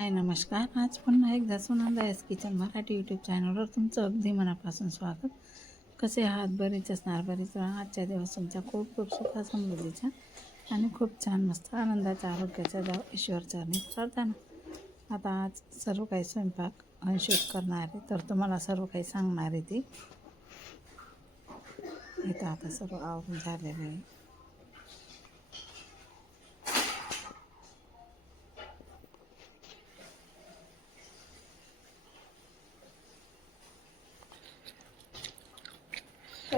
हाय नमस्कार. आज पुन्हा एकदा Sunanda S kitchen Marathi YouTube चॅनलवर तुमचं अगदी मनापासून स्वागत. कसे आहात? बरेच असणार बरेच. राहा आजच्या दिवस तुमच्या खूप खूप सुखा समृद्धीच्या आणि खूप छान मस्त आनंदाच्या आरोग्याच्या जाव ईश्वर चरणी प्रार्थना. आता आज सर्व काही स्वयंपाक शूट करणार आहे तर तुम्हाला सर्व काही सांगणार आहे ते. इथं आता सर्व आवरून झालेलं आहे.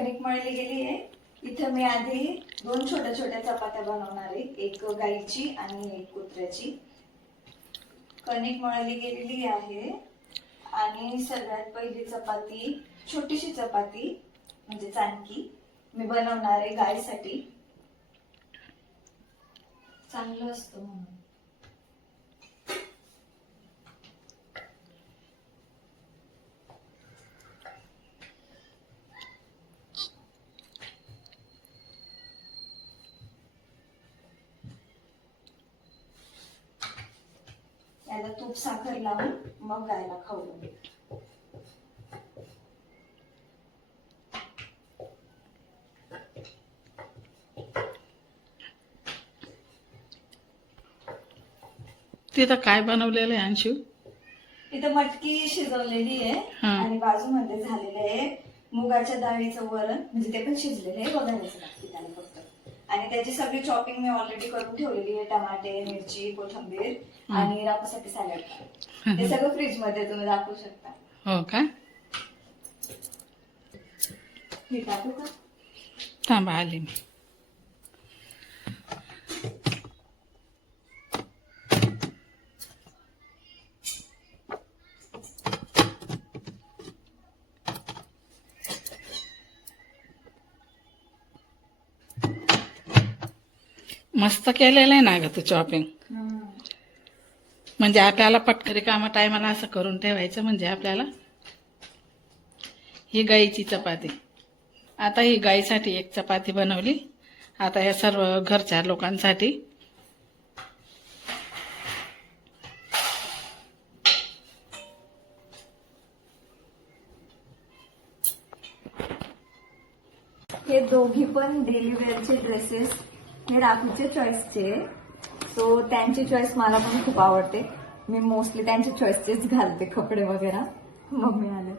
कणिक मळली गेली आहे. इथं मी आधी दोन छोट्या छोट्या चपात्या बनवणार आहे. एक गाईची आणि एक कुत्र्याची. कणिक मळली गेलेली आहे. आणि सगळ्यात पहिली चपाती छोटीशी चपाती म्हणजे चाणकी मी बनवणार आहे गाईसाठी. चांगलं असतं म्हणून. तूप साखर लावून मग गायला खाऊ. तिथं काय बनवलेलं आहे अंशू इथं मटकी शिजवलेली आहे. आणि बाजूमध्ये झालेलं आहे मुगाच्या डाळीचं वरण म्हणजे ते पण शिजलेलं आहे बघायचं आणि त्याची सगळी चॉपिंग मी ऑलरेडी करून ठेवलेली आहे. टमाटे मिरची कोथंबीर आणि राखूसाठी सॅलड हे सगळं फ्रीज मध्ये तुम्ही दाखवू शकता. हो का? मी टाकू का? थांबा आली मी. मस्त केलेलं आहे ना ग तू शॉपिंग म्हणजे आपल्याला पटकरी कामा टायमाला असं करून ठेवायचं म्हणजे आपल्याला. ही गाईची चपाती. आता ही गाईसाठी एक चपाती बनवली. आता या सर्व घरच्या लोकांसाठी. हे दोघी पण डेली वेअरचे ड्रेसेस हे राखूचे चॉईसचे सो त्यांची चॉईस मला पण खूप आवडते. मी मोस्टली त्यांची चॉईसचेच घालते कपडे वगैरे. मम्मी आले.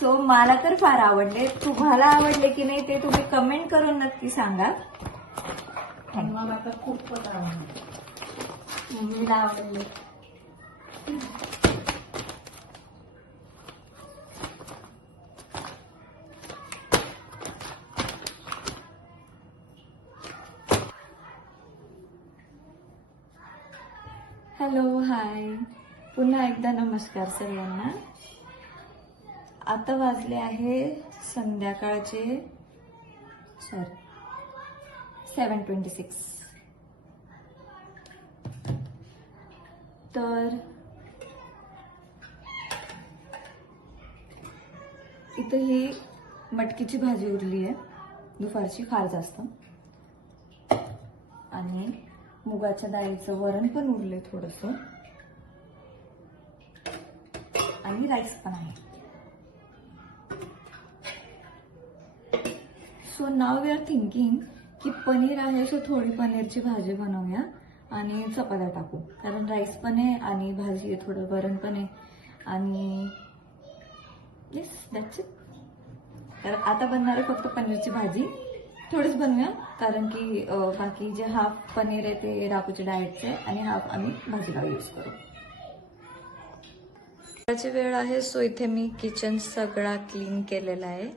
सो मला तर फार आवडले. तुम्हाला आवडले की नाही ते तुम्ही कमेंट करून नक्की सांगा. मला तर खूपच आवडलं. मम्मीला आवडले. हॅलो हाय पुन्हा एकदा नमस्कार सगळ्यांना. आता वाजले आहे संध्याकाळचे सॉरी सेवन ट्वेंटी सिक्स तर इथं ही मटकीची भाजी उरली आहे. दुपारची फार जास्त. आणि मुगाच्या डाळीचं वरण पण उरलंय थोडस. आणि राईस पण आहे. सो नाव वी आर थिंकिंग की पनीर आहे सो थोडी पनीरची भाजी बनवूया आणि चपात्या टाकू. कारण राईस पण आहे आणि भाजी आहे थोडं वरण पण आहे. आणि येस दॅट्स इट तर आता बनणार आहे फक्त पनीरची भाजी. थोडीच बनवूया कारण की बाकी जे हाफ पनीर आहे ते राकूच्या डाएटचे आहे आणि हाफ आम्ही भाजीला यूज करू. सकाळची वेळ आहे सो इथे मी किचन सगळा क्लीन केलेला आहे.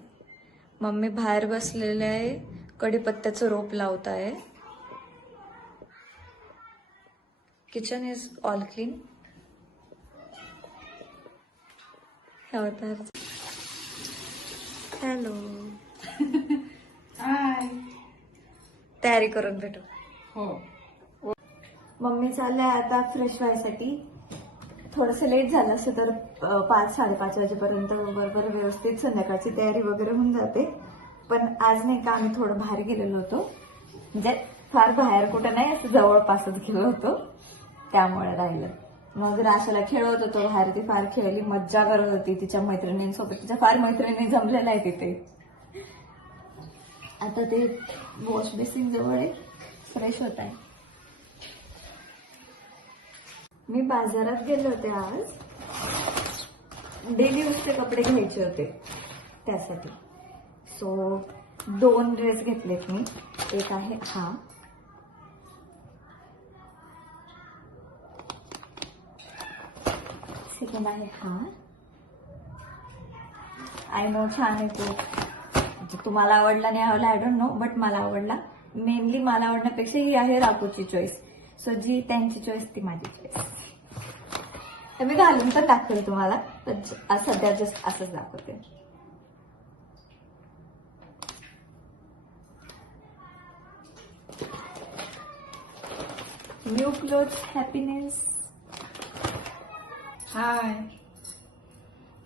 मम्मी बाहेर बसलेले आहे कढीपत्त्याचं रोप लावत आहे. Kitchen is all clean hello तयारी करून भेटू. हो. मम्मी चाललंय आता फ्रेश व्हायसाठी. थोडंसं लेट झालं असं तर पाच साडेपाच वाजेपर्यंत बरोबर व्यवस्थित संध्याकाळची तयारी वगैरे होऊन जाते. पण आज नाही का आम्ही थोडं बाहेर गेलेलो होतो. म्हणजे फार बाहेर कुठं नाही असं जवळपासच गेलो होतो. त्यामुळे राहिलं. मग राशाला खेळवत होतो बाहेर ती फार खेळली मज्जा करत होती. तिच्या मैत्रिणींसोबत तिच्या फार मैत्रिणी जमलेल्या आहे तिथे आता ते वॉश बेसिन जवळ आहे फ्रेश होत आहे. मी बाजारात गेले होते आज. डेली यूजचे कपडे घ्यायचे होते त्यासाठी. सो दोन ड्रेस घेतलेत मी. एक आहे हा. सेकंड आहे हा. आय नो छान आहे तो. तुम्हाला आवडला नाही आवडला आय डोंट नो बट मला आवडला. मेनली मला आवडण्यापेक्षा ही आहे राकूची चॉईस सो जी त्यांची चॉईस ती माझी चॉईस तर मी घालून तर दाखवते तुम्हाला पण सध्या जस्ट असंच दाखवते. न्यू क्लोथ हॅपीनेस हाय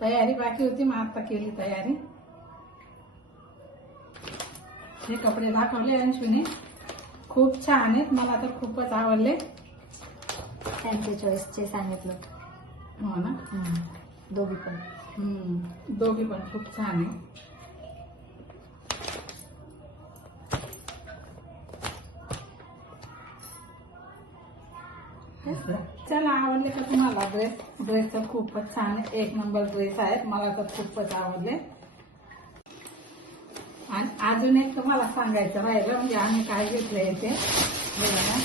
तयारी बाकी होती मग आता केली तयारी. हे कपडे दाखवले अंशूने. खूप छान आहेत मला तर खूपच आवडले. त्यांच्या चॉईसचे सांगितलं. हो ना? दोघी पण. हम्म. दोघी पण खूप छान आहे चला आवडले का तुम्हाला ड्रेस ड्रेस तर खूपच छान एक नंबर ड्रेस आहेत. मला तर खूपच आवडले. अजून एक तुम्हाला सांगायचं राहिलं म्हणजे आम्ही काय घेतलंय ते. बघा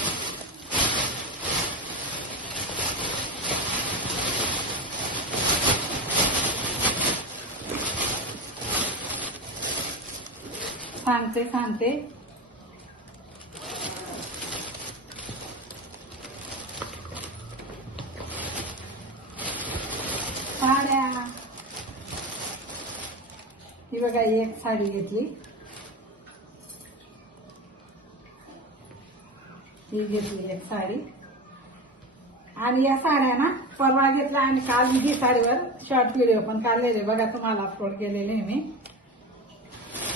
सांगते सांगते. साड्या. ही बघा एक साडी घेतली. ही घेतली एक साडी. आणि या साड्या ना परवा घेतल्या आणि काल मी ही साडीवर शॉर्ट व्हिडिओ पण काढलेले बघा तुम्हाला अपलोड केलेले मी.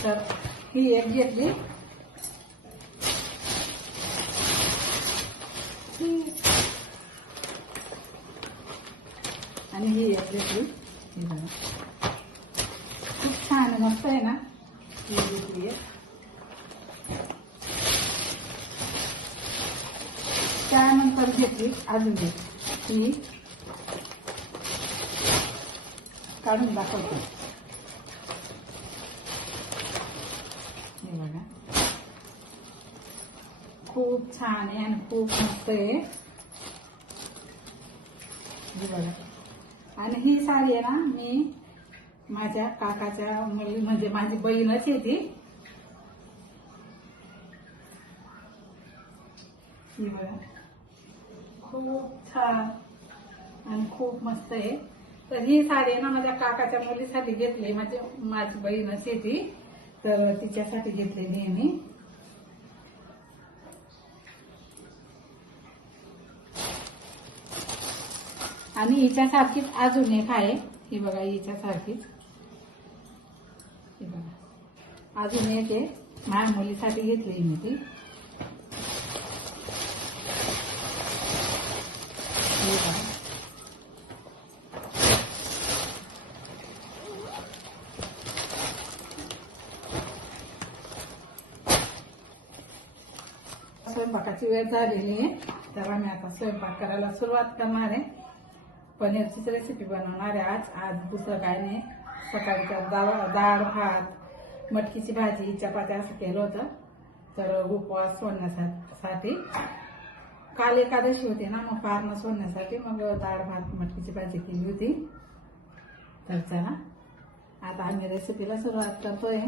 तर ही एक घेतली. आणि ही एक घेतली. खूप छान मस्त आहे ना? ही घेतली त्यानंतर घेतली अजून ही काढून दाखवतो. बघा. खूप छान आहे आणि खूप मस्त आहे. बघा. आणि ही साडी आहे ना मी माझ्या काकाच्या मुली म्हणजे माझी बहीणच आहे ती. ही खूप छान आणि खूप मस्त आहे. तर ही साडी आहे ना माझ्या काकाच्या मुलीसाठी घेतली. माझी माझी बहीणच आहे ती. तर तिच्यासाठी घेतलेली आहे मी आणि हिच्यासारखीच अजून एक आहे. ही बघा हिच्यासारखीच. ही बघा. अजून एक आहे. माझ्या मुलीसाठी घेतली मी ती ही बघा स्वयंपाकाची वेळ झालेली आहे. तर आम्ही आता स्वयंपाक करायला सुरुवात करणार आहे. पनीरचीच रेसिपी बनवणार आहे आज. आज दुसरं काय नाही. सकाळच्या डाळ डाळ भात मटकीची भाजी चपात्या असं केलं होतं. तर उपवास सोडण्यासाठी काल एकादशी होती ना मग पारणं सोडण्यासाठी मग डाळ भात मटकीची भाजी केली होती. तर चला आता आम्ही रेसिपीला सुरुवात करतोय.